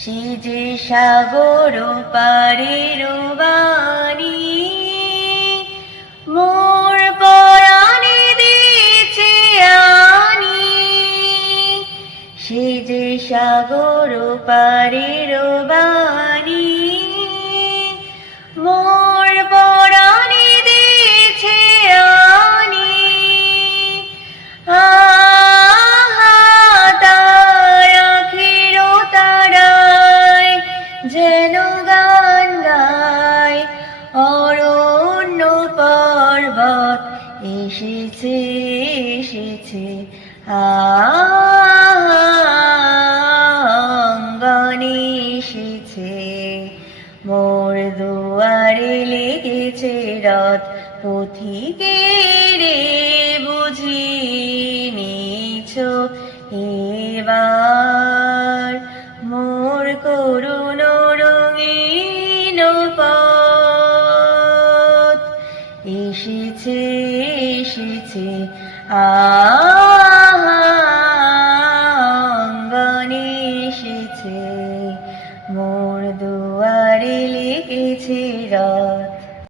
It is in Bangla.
সে যে সাগর পারের বাণী, মোর পরাণে দিয়েছে আনি। সে যে সাগর পারের বাণী, মোর পরাণে দিয়েছে আনি। আহা তার আখির তারায় যেন গান গায়, অরণ্য পর্বত এসেছে এসেছে আঙ্গনে এসেছে। মোর দুয়ারে লেগেছে রথ, পথিকের বুঝি নিছ এবার। মোর করুণ রঙিন পথ এসেছে এসেছে